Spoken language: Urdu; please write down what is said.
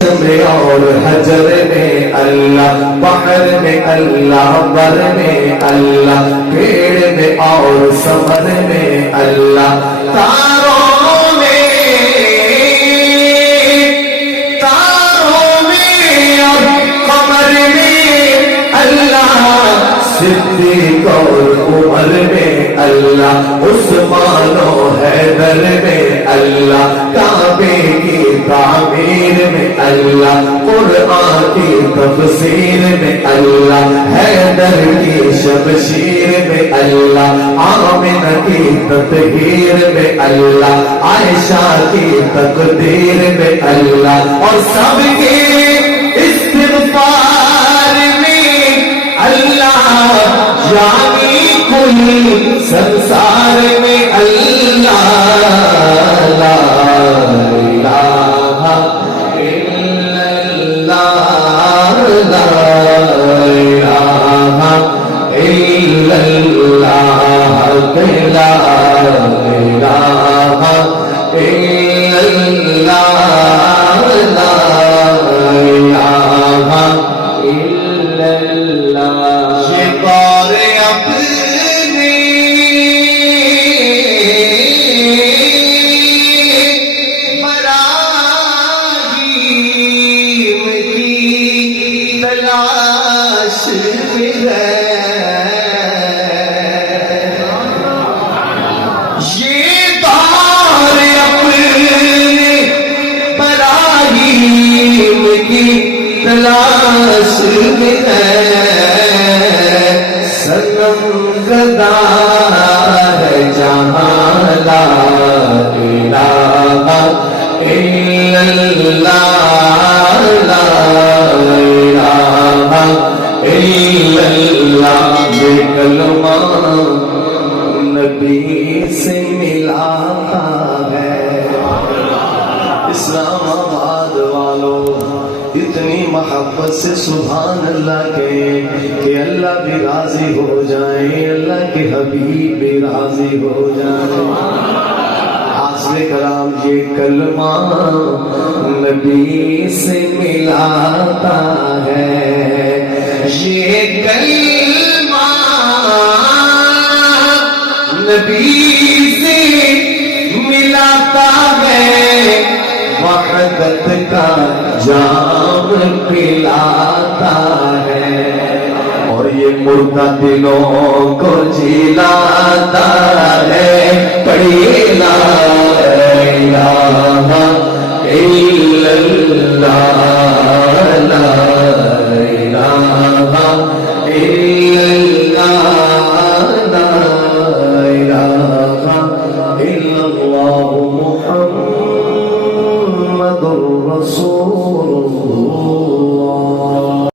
میں اور حجر میں اللہ، بحر میں اللہ، بر میں اللہ، پیڑ میں اور ثمر میں اللہ، تاروں میں اور قمر میں اللہ، صدیق اور عمر میں اللہ، عثمان و حیدر میں اللہ، کعبے کی تعمیر میں اللہ، قرآن کی تفسیر میں اللہ، حیدر کی شمشیر میں اللہ، آمنہ کی تطہیر میں اللہ، عائشہ کی تقدیر میں اللہ، اور سب کے استغفار میں اللہ، یعنی کل سنسار میں اللہ، لا الہ الا اللہ، لا الہ الا اللہ، لا الہ الا اللہ، لا الہ الا اللہ۔ یہ بار اپنی تلاش میں ہے، یہ بار اپنے براہیم کی تلاش میں ہے، صنم گدا ہے جہاں لا الہ الا اللہ، لا الہ الا اللہ۔ یہ کلمہ نبی سے ملا ہے۔ اسلام آباد والوں اتنی محبت سے سبحان اللہ کہیں کہ اللہ بھی راضی ہو جائیں، اللہ کے حبیب بھی راضی ہو جائیں۔ حاصل کلام یہ کلمہ نبی سے ملاتا ہے، یہ کلمہ نبی سے ملاتا ہے، وحدت کا جام پلاتا ہے، اور یہ مردہ دلوں کو جلاتا ہے۔ پڑھیے لا الہ الا اللہ، لا الہ الا اللہ، لا الہ الا اللہ، محمد رسول اللہ۔